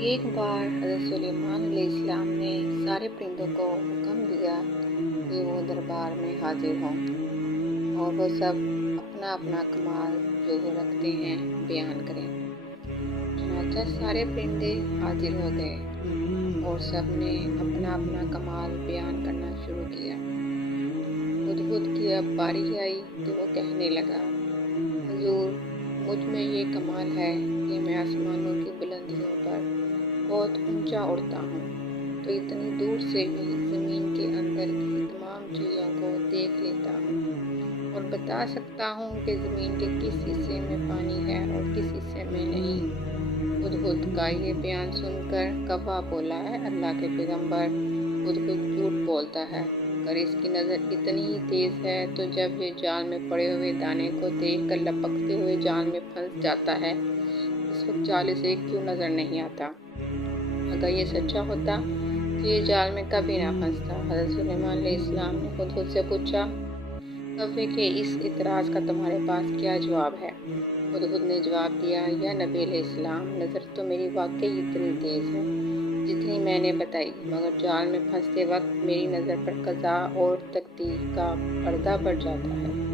ایک بار حضرت سلیمان علیہ السلام نے سارے پرندوں کو حکم دیا کہ وہ دربار میں حاضر ہوں اور وہ سب اپنا اپنا کمال جو وہ رکھتے ہیں بیان کریں۔ چنانچہ سارے پرندے حاضر ہو گئے اور سب نے اپنا اپنا کمال بیان کرنا شروع کیا۔ ہدہد کی اب باری آئی تو وہ کہنے لگا، حضور، مجھ میں یہ کمال ہے کہ میں آسمانوں کی بلندیوں پر بہت اونچا اڑتا ہوں تو اتنی دور سے بھی زمین کے اندر کی تمام چیزوں کو دیکھ لیتا ہوں اور بتا سکتا ہوں کہ زمین کے کس حصے میں پانی ہے اور کس حصے میں نہیں۔ ہدہد کا یہ بیان سن کر کوا بولا ہے، اللہ کے پیغمبر، ہدہد جھوٹ بولتا ہے۔ اگر اس کی نظر اتنی ہی تیز ہے تو جب یہ جال میں پڑے ہوئے دانے کو دیکھ کر لپکتے ہوئے جال میں پھنس جاتا ہے، اس وقت جال اسے کیوں نظر نہیں آتا؟ اگر یہ سچا ہوتا تو یہ جال میں کبھی نہ پھنستا۔ حضرت سلیمان علیہ السلام نے ہدہد سے پوچھا، کوے کے اس اعتراض کا تمہارے پاس کیا جواب ہے؟ ہدہد نے جواب دیا، یا نبی علیہ السلام، نظر تو میری واقعی اتنی تیز ہے جتنی میں نے بتائی، مگر جال میں پھنستے وقت میری نظر پر قضاء اور تقدیر کا پردہ پڑ جاتا ہے۔